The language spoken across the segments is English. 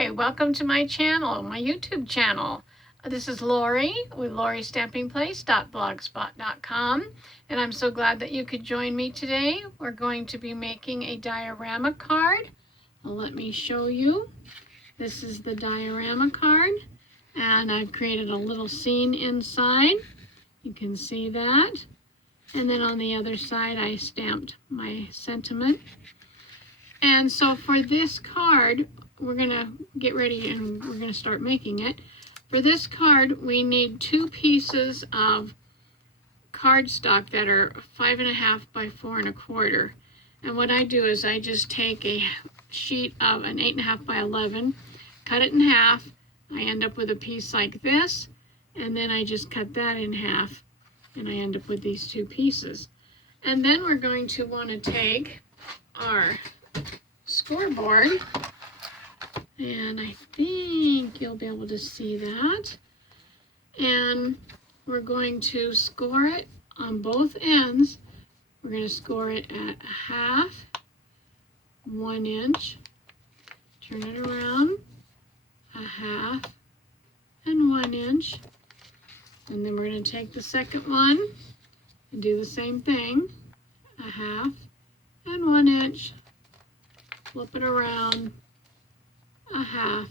Hi, welcome to my channel, my YouTube channel. This is Lori with loristampingplace.blogspot.com, and I'm so glad that you could join me today. We're going to be making a diorama card. Let me show you. This is the diorama card, and I've created a little scene inside. You can see that. And then on the other side, I stamped my sentiment. And so for this card, we're gonna get ready and we're gonna start making it. For this card, we need 2 pieces of cardstock that are 5.5 by 4 1/4. And what I do is I just take a sheet of an 8.5 by 11, cut it in half. I end up with a piece like this, and then I just cut that in half, and I end up with these 2 pieces. And then we're going to want to take our scoreboard, and I think you'll be able to see that, and we're going to score it on both ends. We're going to score it at 1/2, 1 inch, turn it around, 1/2 and 1 inch, and then we're going to take the second one and do the same thing, 1/2 and 1 inch, flip it around, 1/2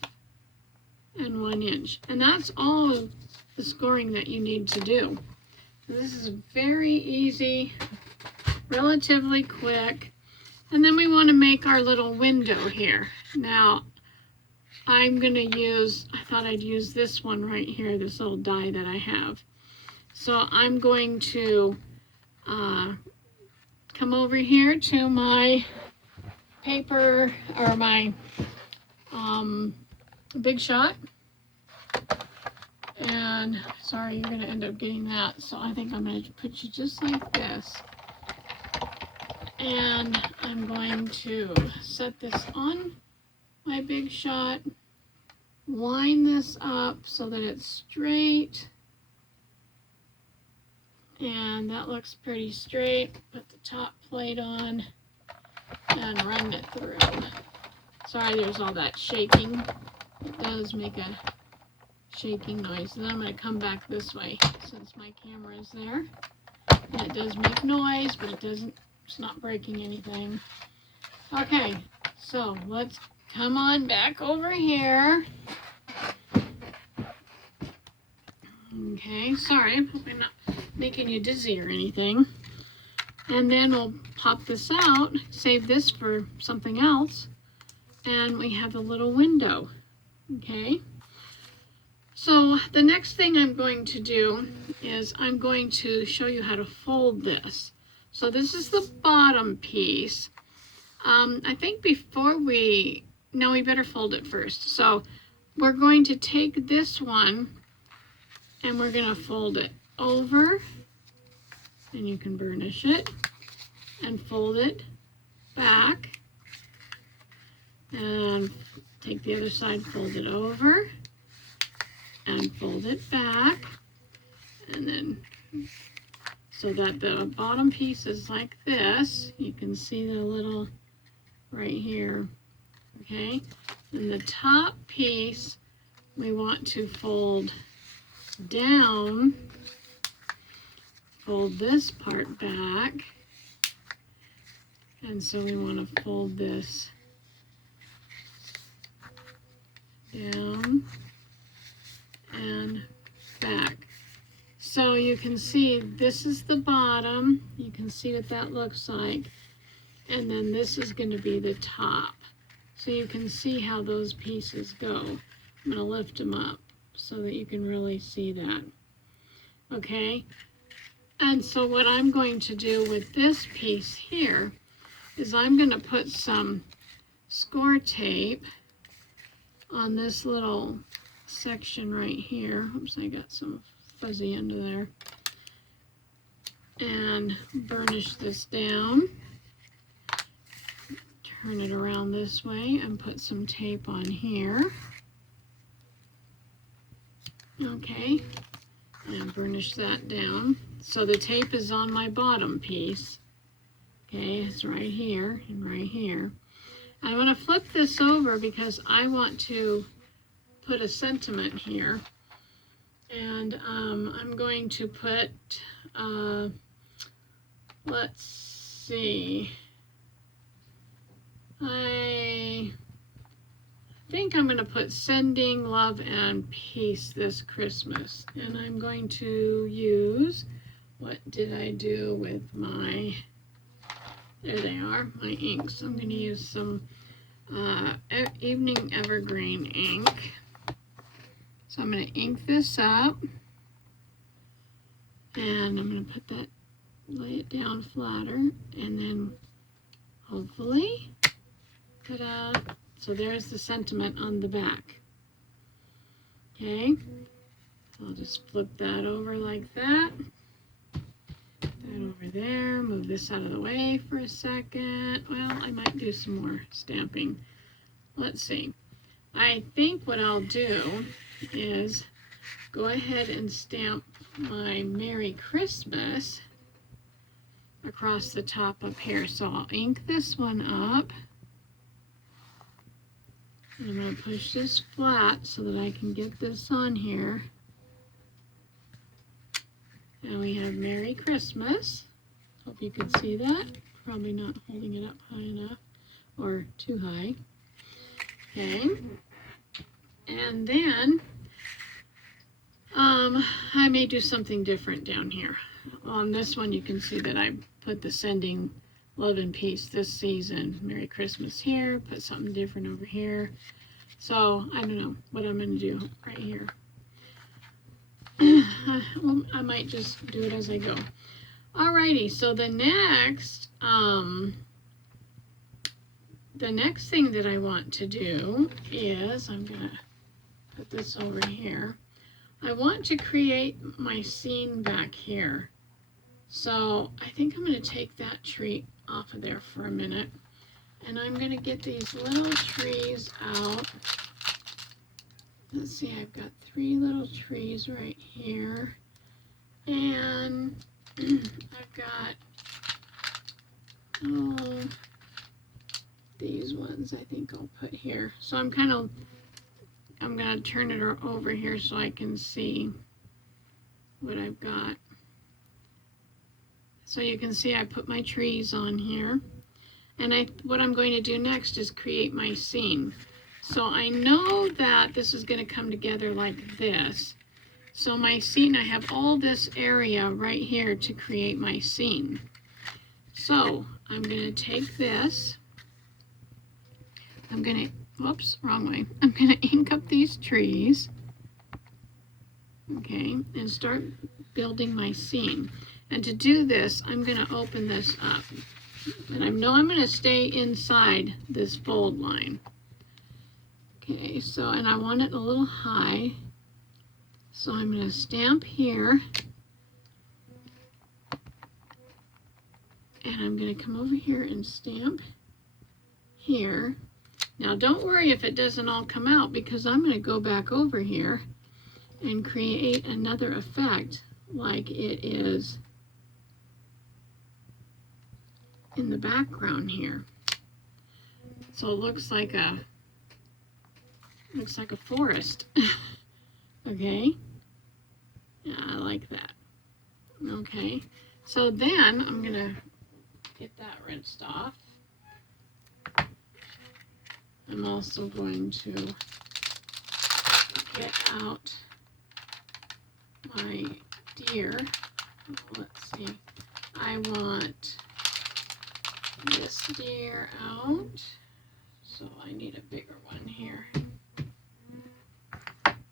and 1 inch. And that's all of the scoring that you need to do. So this is very easy, relatively quick. And then we want to make our little window here. Now, I'm going to use, I thought I'd use this one right here, this little die that I have. So I'm going to come over here to my paper, or my Big Shot, and sorry, you're going to end up getting that, so I think I'm going to put you just like this, and I'm going to set this on my Big Shot, line this up so that it's straight, and that looks pretty straight. Put the top plate on and run it through. Sorry, there's all that shaking. It does make a shaking noise. And then I'm going to come back this way since my camera is there. And it does make noise, but it's not breaking anything. Okay, so let's come on back over here. Okay, sorry, I hope I'm not making you dizzy or anything. And then we'll pop this out, save this for something else, and we have a little window. Okay, so the next thing I'm going to do is I'm going to show you how to fold this. So this is the bottom piece. I think we better fold it first. So we're going to take this one and we're going to fold it over, and you can burnish it, and fold it back, and take the other side, fold it over, and fold it back, and then so that the bottom piece is like this. You can see the little right here, okay? And the top piece we want to fold down, fold this part back, and so we want to fold this down and back. So you can see this is the bottom. You can see what that looks like. And then this is going to be the top. So you can see how those pieces go. I'm going to lift them up so that you can really see that. Okay? And so what I'm going to do with this piece here is I'm going to put some score tape on this little section right here. Oops, I got some fuzzy under there. And burnish this down. Turn it around this way and put some tape on here. Okay, and burnish that down. So the tape is on my bottom piece. Okay, it's right here and right here. I'm going to flip this over because I want to put a sentiment here. And I'm going to put, let's see, I think I'm going to put sending love and peace this Christmas. And I'm going to use, what did I do with my, there they are, my inks. I'm going to use some Evening Evergreen ink. So I'm going to ink this up. And I'm going to put that, lay it down flatter. And then hopefully, ta-da! So there's the sentiment on the back. Okay, so I'll just flip that over like that. Put that over there, move this out of the way for a second. Well, I might do some more stamping. Let's see. I think what I'll do is go ahead and stamp my Merry Christmas across the top up here. So I'll ink this one up. I'm going to push this flat so that I can get this on here. And we have Merry Christmas. Hope you can see that. Probably not holding it up high enough or too high. Okay. And then I may do something different down here. On this one you can see that I put the sending love and peace this season. Merry Christmas here. Put something different over here. So I don't know what I'm going to do right here. Well, I might just do it as I go. Alrighty, so the next thing that I want to do is, I'm going to put this over here. I want to create my scene back here. So I think I'm going to take that tree off of there for a minute. And I'm going to get these little trees out. Let's see, I've got 3 little trees right here. And I've got, these ones I think I'll put here. So I'm going to turn it over here so I can see what I've got. So you can see I put my trees on here. And what I'm going to do next is create my scene. So I know that this is going to come together like this. So my scene, I have all this area right here to create my scene. So I'm going to take this. I'm going to, whoops, wrong way. I'm going to ink up these trees. Okay, and start building my scene. And to do this, I'm going to open this up. And I know I'm going to stay inside this fold line. Okay, so, and I want it a little high. So I'm going to stamp here. And I'm going to come over here and stamp here. Now don't worry if it doesn't all come out, because I'm going to go back over here and create another effect like it is in the background here. So it looks like a forest. Okay, yeah, I like that. Okay, so then I'm gonna get that rinsed off. I'm also going to get out my deer. Let's see, I want this deer out, so I need a bigger one here.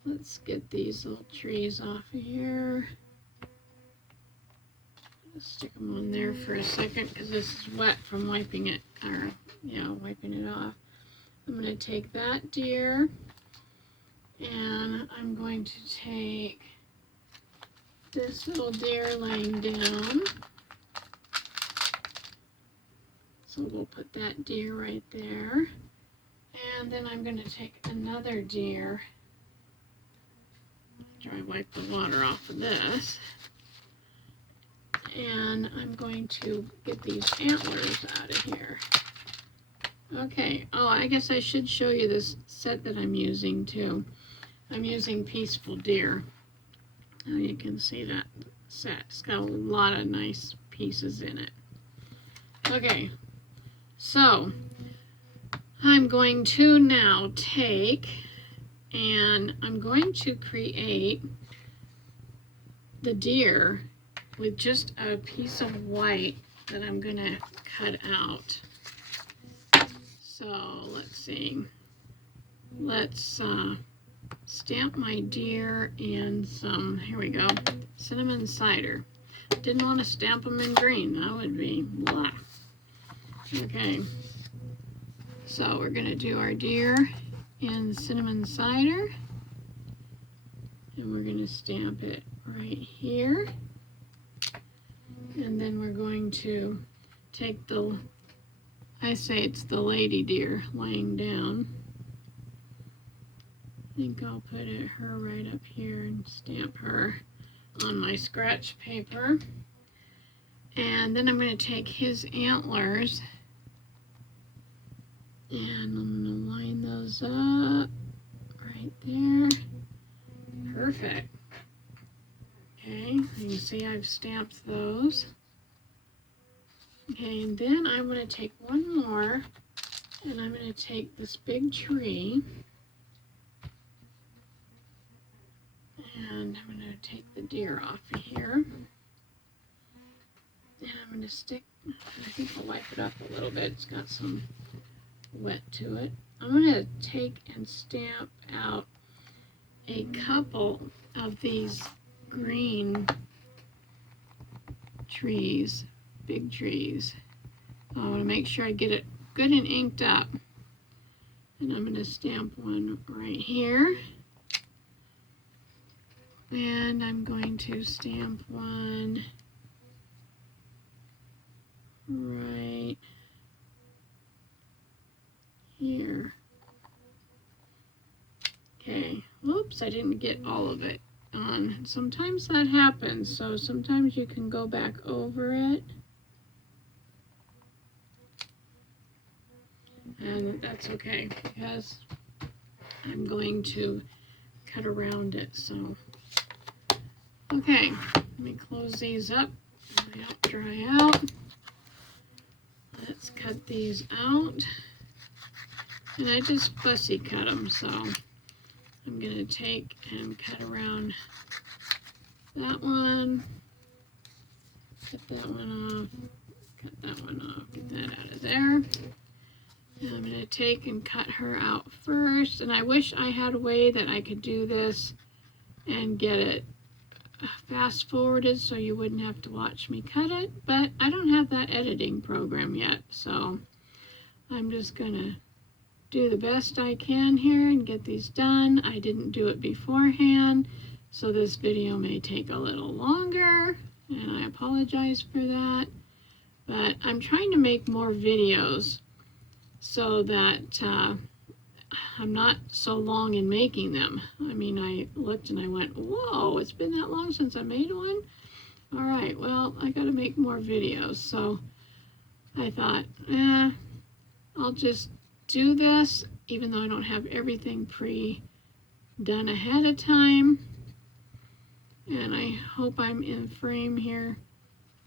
Let's get these little trees off of here. Let's stick them on there for a second because this is wet from wiping it, or yeah, wiping it off. I'm going to take that deer, and I'm going to take this little deer laying down. So we'll put that deer right there. And then I'm going to take another deer after I wipe the water off of this. And I'm going to get these antlers out of here. Okay, oh, I guess I should show you this set that I'm using too. I'm using Peaceful Deer. You can see that set. It's got a lot of nice pieces in it. Okay, so I'm going to now take and I'm going to create the deer with just a piece of white that I'm going to cut out. So let's see. Let's stamp my deer in some, here we go, cinnamon cider. Didn't want to stamp them in green. That would be blah. Okay. So we're going to do our deer in cinnamon cider. And we're going to stamp it right here. And then we're going to take the, I say it's the lady deer laying down. I think I'll put her right up here and stamp her on my scratch paper. And then I'm going to take his antlers and I'm going to line those up right there. Perfect. Okay, you can see I've stamped those. Okay, and then I'm going to take one more and I'm going to take this big tree and I'm going to take the deer off of here. And I'm going to stick, I think I'll wipe it up a little bit. It's got some wet to it. I'm going to take and stamp out a couple of these green trees, big trees. I want to make sure I get it good and inked up. And I'm going to stamp one right here. And I'm going to stamp one right here. Okay, whoops, I didn't get all of it on. Sometimes that happens, so sometimes you can go back over it. And that's okay because I'm going to cut around it, so. Okay, let me close these up so they don't dry out. Let's cut these out. And I just fussy cut them, so I'm going to take and cut around that one, cut that one off, cut that one off, get that out of there. And I'm going to take and cut her out first. And I wish I had a way that I could do this and get it fast forwarded so you wouldn't have to watch me cut it, but I don't have that editing program yet, so I'm just gonna do the best I can here and get these done. I didn't do it beforehand, so this video may take a little longer, and I apologize for that, but I'm trying to make more videos so that I'm not so long in making them. I mean, I looked and I went, whoa, it's been that long since I made one? All right, well, I gotta make more videos. So I thought, I'll just do this, even though I don't have everything pre-done ahead of time. And I hope I'm in frame here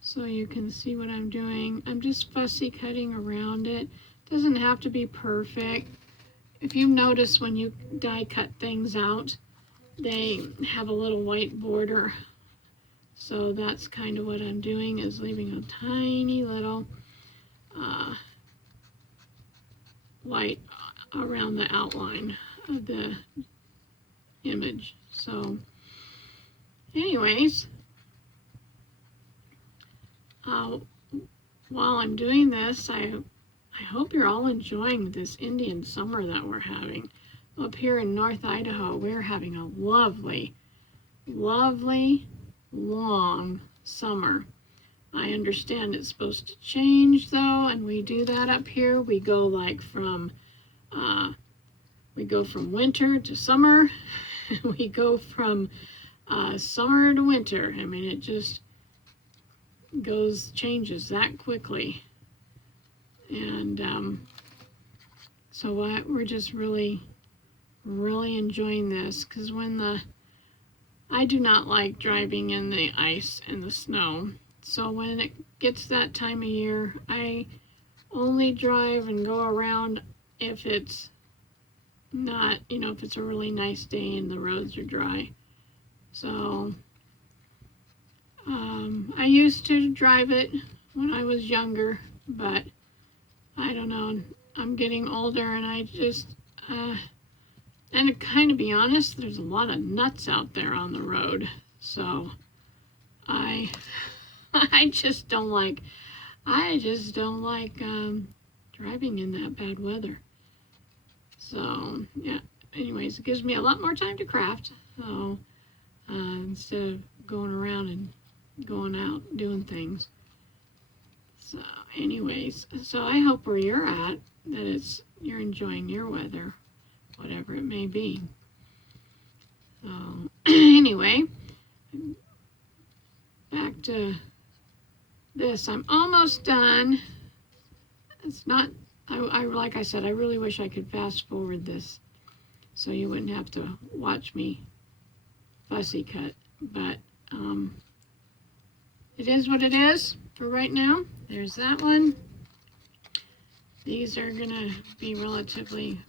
so you can see what I'm doing. I'm just fussy cutting around it. Doesn't have to be perfect. If you notice when you die cut things out, they have a little white border. So that's kind of what I'm doing, is leaving a tiny little white around the outline of the image. So anyways, while I'm doing this, I hope you're all enjoying this Indian summer that we're having. Up here in North Idaho, we're having a lovely, lovely, long summer. I understand it's supposed to change though, and we do that up here. We go like from winter to summer. We go from summer to winter. I mean, it just changes that quickly. And So we're just really enjoying this, because I do not like driving in the ice and the snow. So when it gets that time of year, I only drive and go around if it's not, if it's a really nice day and the roads are dry. So I used to drive it when I was younger, but I don't know, I'm getting older, and I just, and to kind of be honest, there's a lot of nuts out there on the road. So I just don't like driving in that bad weather. So yeah, anyways, it gives me a lot more time to craft. So instead of going around and going out doing things. So anyways, so I hope where you're at that you're enjoying your weather, whatever it may be. So anyway, back to this. I'm almost done. It's not, I like I said, I really wish I could fast forward this so you wouldn't have to watch me fussy cut, but it is what it is for right now. There's that one. These are gonna be relatively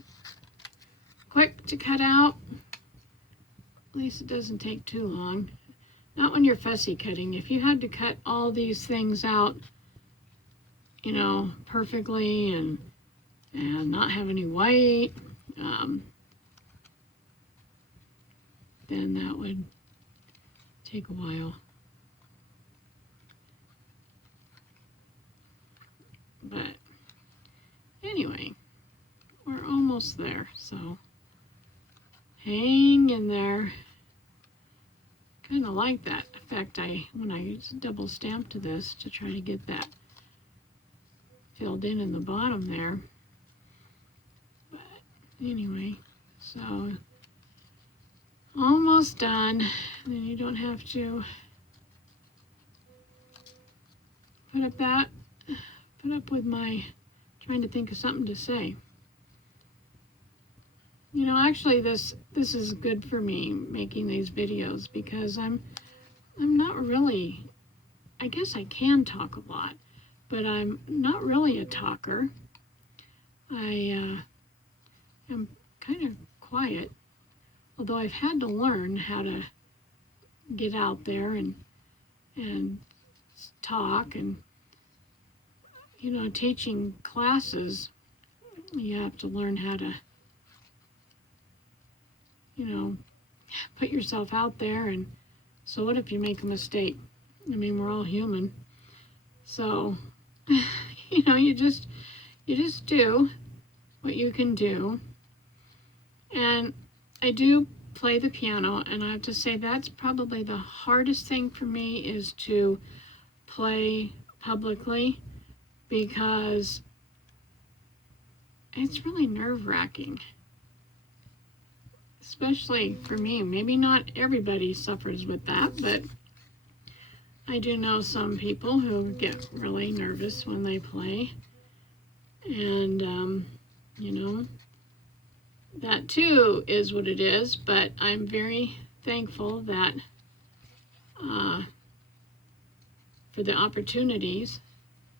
quick to cut out. At least it doesn't take too long. Not when you're fussy cutting. If you had to cut all these things out, perfectly and not have any white, then that would take a while. But anyway, we're almost there, so hang in there. Kind of like that effect when I double stamped this to try to get that filled in the bottom there. But anyway, so almost done. Then you don't have to put up with my trying to think of something to say. Actually this is good for me making these videos, because I'm not really, I guess I can talk a lot, but I'm not really a talker. I am kind of quiet, although I've had to learn how to get out there and talk, and teaching classes, you have to learn how to put yourself out there. And so what if you make a mistake? I mean, we're all human. So you just do what you can do. And I do play the piano, and I have to say that's probably the hardest thing for me, is to play publicly, because it's really nerve-wracking, especially for me. Maybe not everybody suffers with that, but I do know some people who get really nervous when they play, and that too is what it is. But I'm very thankful that for the opportunities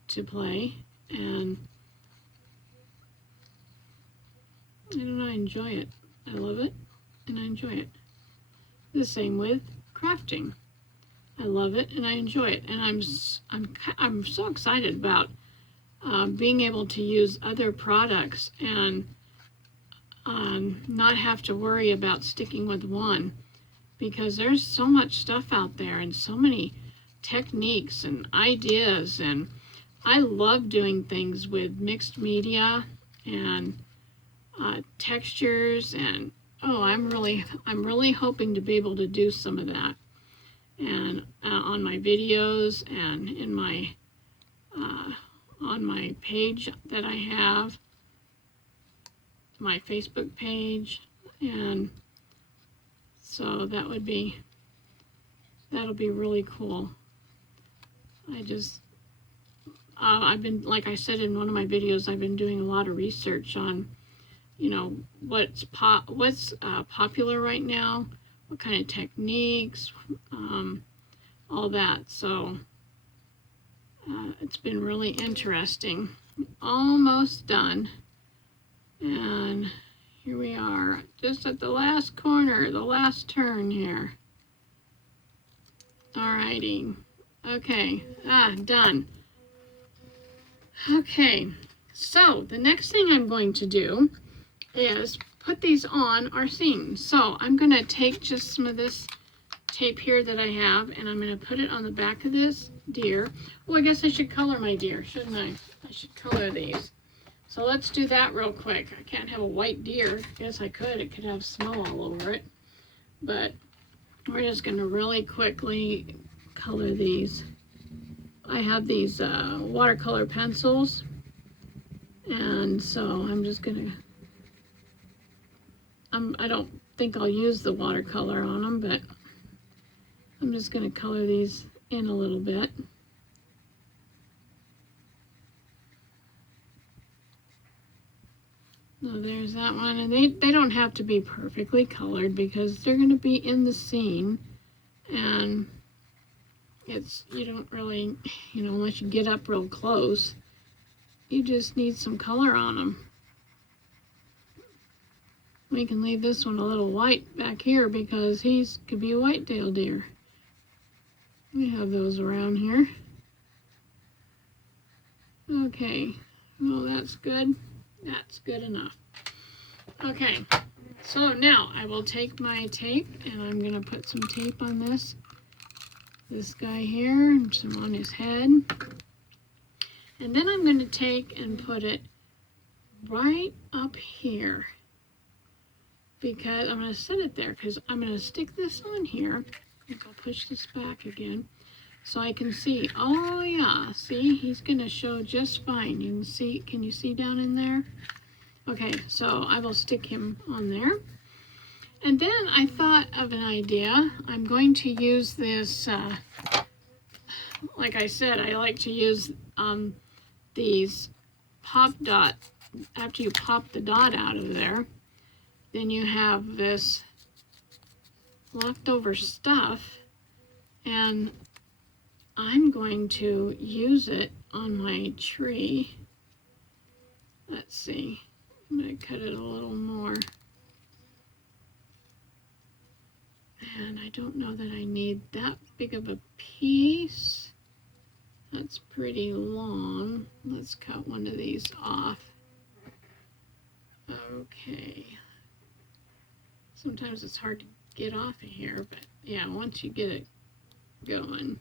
to play, and I don't know, I enjoy it. I love it, and I enjoy it. The same with crafting. I love it, and I enjoy it, and I'm so excited about being able to use other products and not have to worry about sticking with one, because there's so much stuff out there and so many techniques and ideas, and I love doing things with mixed media and textures, and I'm really hoping to be able to do some of that, and on my videos and in my on my page that I have, my Facebook page, and so that'll be really cool. I've been, like I said in one of my videos, I've been doing a lot of research on you know, what's popular right now, what kind of techniques, all that. So it's been really interesting. Almost done. And here we are, just at the last corner, the last turn here. Alrighty. Okay. Done. Okay. So the next thing I'm going to do is put these on our scene. So I'm going to take just some of this tape here that I have, and I'm going to put it on the back of this deer. Well, I guess I should color my deer, shouldn't I? I should color these. So let's do that real quick. I can't have a white deer. I guess I could. It could have snow all over it. But we're just going to really quickly color these. I have these watercolor pencils. And so I'm just going to... I don't think I'll use the watercolor on them, but I'm just going to color these in a little bit. So there's that one, and they don't have to be perfectly colored because they're going to be in the scene, and you don't really, you know, unless you get up real close, you just need some color on them. We can leave this one a little white back here because could be a white-tailed deer. We have those around here. Okay, well that's good. That's good enough. Okay, so now I will take my tape and I'm going to put some tape on this guy here and some on his head. And then I'm going to take and put it right up here because I'm going to set it there because I'm going to stick this on here. I'll push this back again so I can see. Oh yeah, see, he's going to show just fine. You can see, can you see down in there? Okay, so I will stick him on there. And then I thought of an idea. I'm going to use this, like I said, I like to use these pop dot. After you pop the dot out of there, then you have this leftover stuff, and I'm going to use it on my tree. Let's see, I'm going to cut it a little more. And I don't know that I need that big of a piece. That's pretty long. Let's cut one of these off. Okay. Sometimes it's hard to get off of here, but yeah, once you get it going.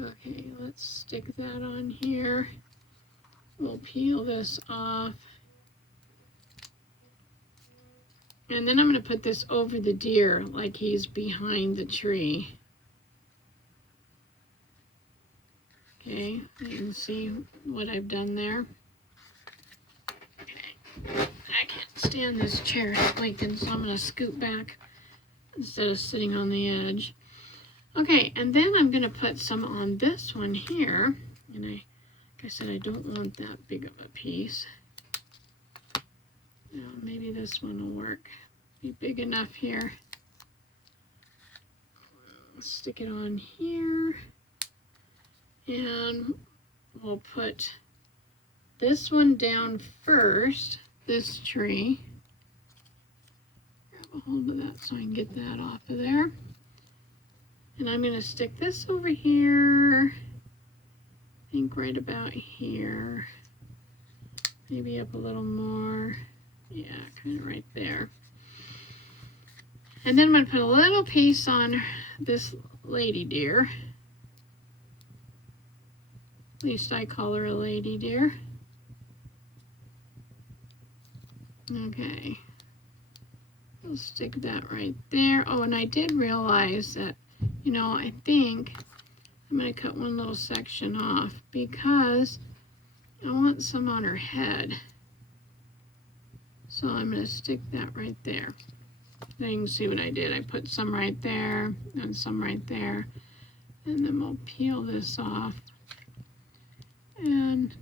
Okay, let's stick that on here. We'll peel this off. And then I'm going to put this over the deer like he's behind the tree. Okay, you can see what I've done there. Okay, I can't stand this chair squeaking, so I'm going to scoot back instead of sitting on the edge. Okay, and then I'm going to put some on this one here. And like I said, I don't want that big of a piece. Now, maybe this one will work. Be big enough here. Let's stick it on here. And we'll put this one down first, this tree. Grab a hold of that so I can get that off of there. And I'm going to stick this over here, I think right about here. Maybe up a little more. Yeah, kind of right there. And then I'm going to put a little piece on this lady deer. At least I call her a lady deer. Okay. I'll stick that right there. Oh, and I did realize that, you know, I think I'm going to cut one little section off because I want some on her head. So I'm going to stick that right there. Now you can see what I did. I put some right there and some right there. And then we'll peel this off and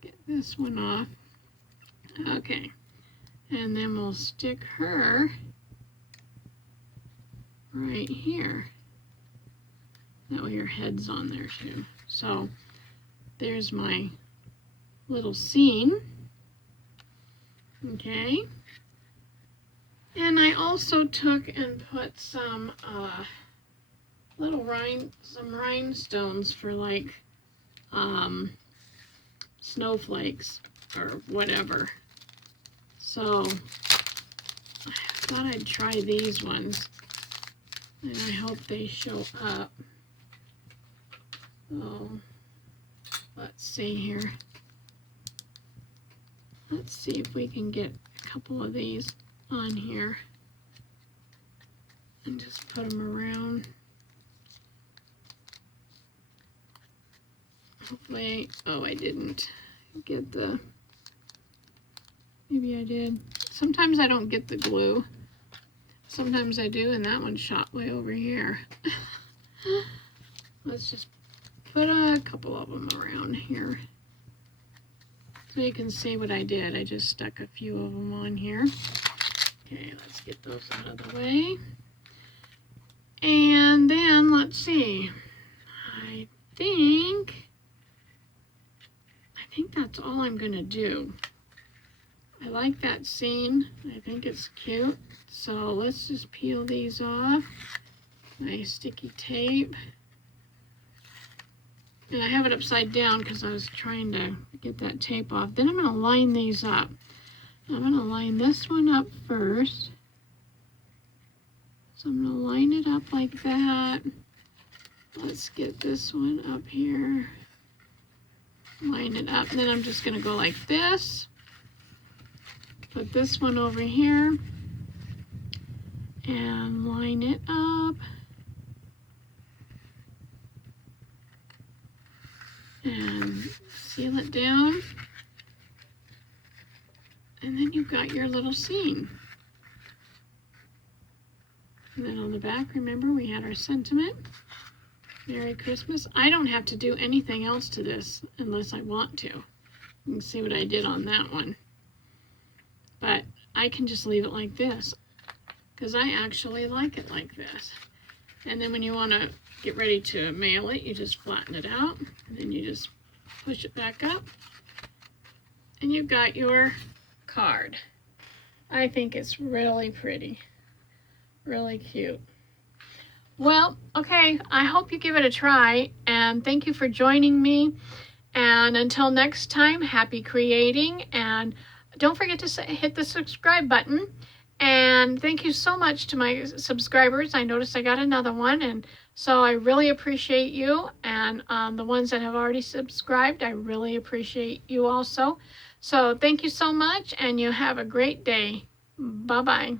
get this one off. Okay, and then we'll stick her right here. That way her head's on there too. So there's my little scene. Okay. And I also took and put some some rhinestones for like snowflakes or whatever. So I thought I'd try these ones, and I hope they show up. So let's see here. Let's see if we can get a couple of these on here and just put them around. Hopefully, oh, I didn't get the, maybe I did. Sometimes I don't get the glue. Sometimes I do, and that one shot way over here. Let's just put a couple of them around here so you can see what I did. I just stuck a few of them on here. Okay, let's get those out of the way. And then, let's see. I think that's all I'm gonna do. I like that scene. I think it's cute. So let's just peel these off. Nice sticky tape. And I have it upside down because I was trying to get that tape off. Then I'm gonna line these up. I'm gonna line this one up first. So I'm gonna line it up like that. Let's get this one up here. Line it up, and then I'm just gonna go like this. Put this one over here and line it up. And seal it down. And then you've got your little scene. And then on the back, remember, we had our sentiment. Merry Christmas. I don't have to do anything else to this unless I want to. You can see what I did on that one. But I can just leave it like this because I actually like it like this. And then when you want to get ready to mail it, you just flatten it out and then you just push it back up and you've got your card. I think it's really pretty, really cute. Well, okay, I hope you give it a try, and thank you for joining me. And until next time, happy creating, and don't forget to hit the subscribe button. And thank you so much to my subscribers. I noticed I got another one, and so I really appreciate you. And the ones that have already subscribed, I really appreciate you also. So thank you so much, and you have a great day. Bye-bye.